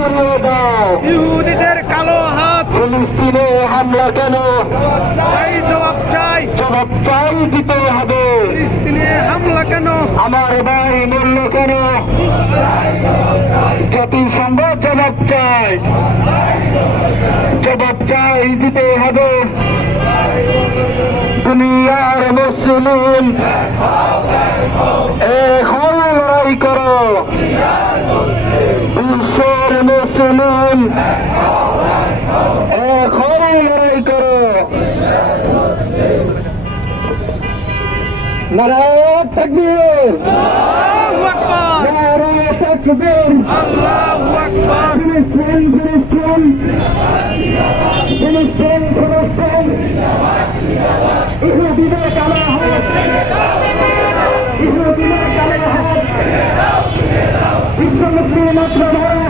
করিয়ে দাও। ইহুদিদের কালো হাত। ফিলিস্তিনে হামলা কেন? চাই জবাব চাই। জবাব চাই দিতে হবে। ফিলিস্তিনে হামলা কেন? আমার ভাই মূল্য কেন? জাতিসংঘ জবাব চাই। জবাব চাই দিতে হবে। দুনিয়ার মুসলিম এখন লড়াই করো। বিশ্বের মুসলিম। এখন লড়াই করো। নারায়ণ আকবার। নারায়ণ আকবার। ফিলিস্তিন ফিলিস্তিন ফিলিস্তিন ফিলিস্তিন ইহুদিদের কালো হাত। ইহুদিদের কালো হাত। বিশ্ব মুসলিম মাত্র ধরো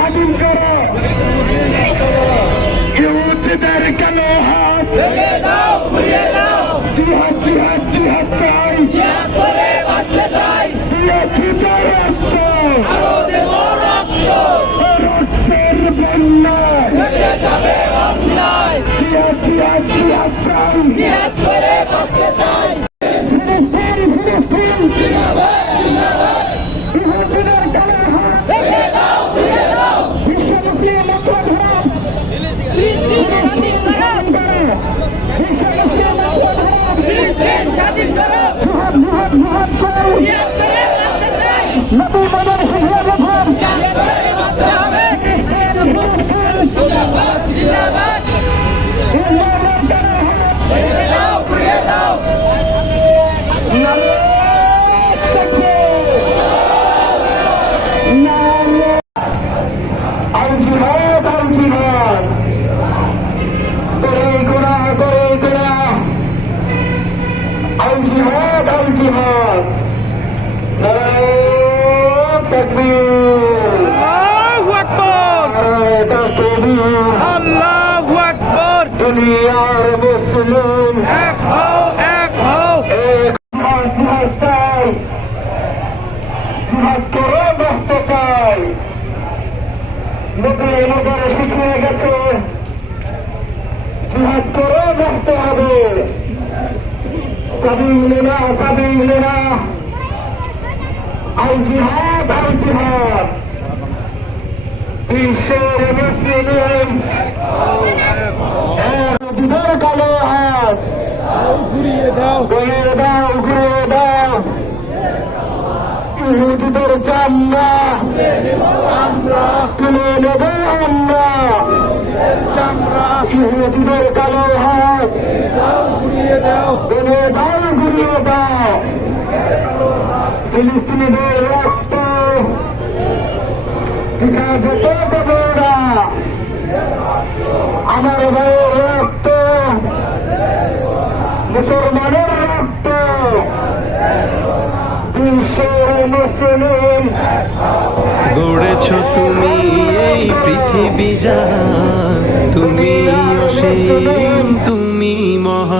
স্বাধীন করো। ইহুদিদের কালো হাত। জিহাদ জিহাদ জিহাদ চাই। বাঁচতে চাই। রক্ত। রক্তের বন্যায়। জিহাদ জিহাদ জিহাদ চাই। নবী মদন শিখিয়ে দেখুন নিহাত করে বাঁচতে হবে আল্লাহু আকবার। আল্লাহু আকবার। দুনিয়ার মুসলিম। এক হও এক হও। এক জিহাদ চাই। জিহাদ করে বাঁচতে চাই। নবী এলাকার শিখিয়ে গেছে আল জিহাদ আল জিহাদ। বিশ্বের মুসলিম। দিনের কালো হাত। ঘুরিয়ে দাও ঘুরিয়ে দাও। ঘুরিয়ে দাও ইহুদিদের চামড়া। তুলে নেব আমরা। ইহুদিদের কালো হাত। ঘুরিয়ে দাও ঘুরিয়ে দাও ঘুরিয়ে দাও। ফিলিস্তিনিদের রক্ত পিঠা যেতে দেব না আমার ভাইয়ের রক্ত মুসলমানের রক্ত বিশ্বের মুসলিম গড়েছ তুমি এই পৃথিবী যা তুমি অসীম, তুমি মহান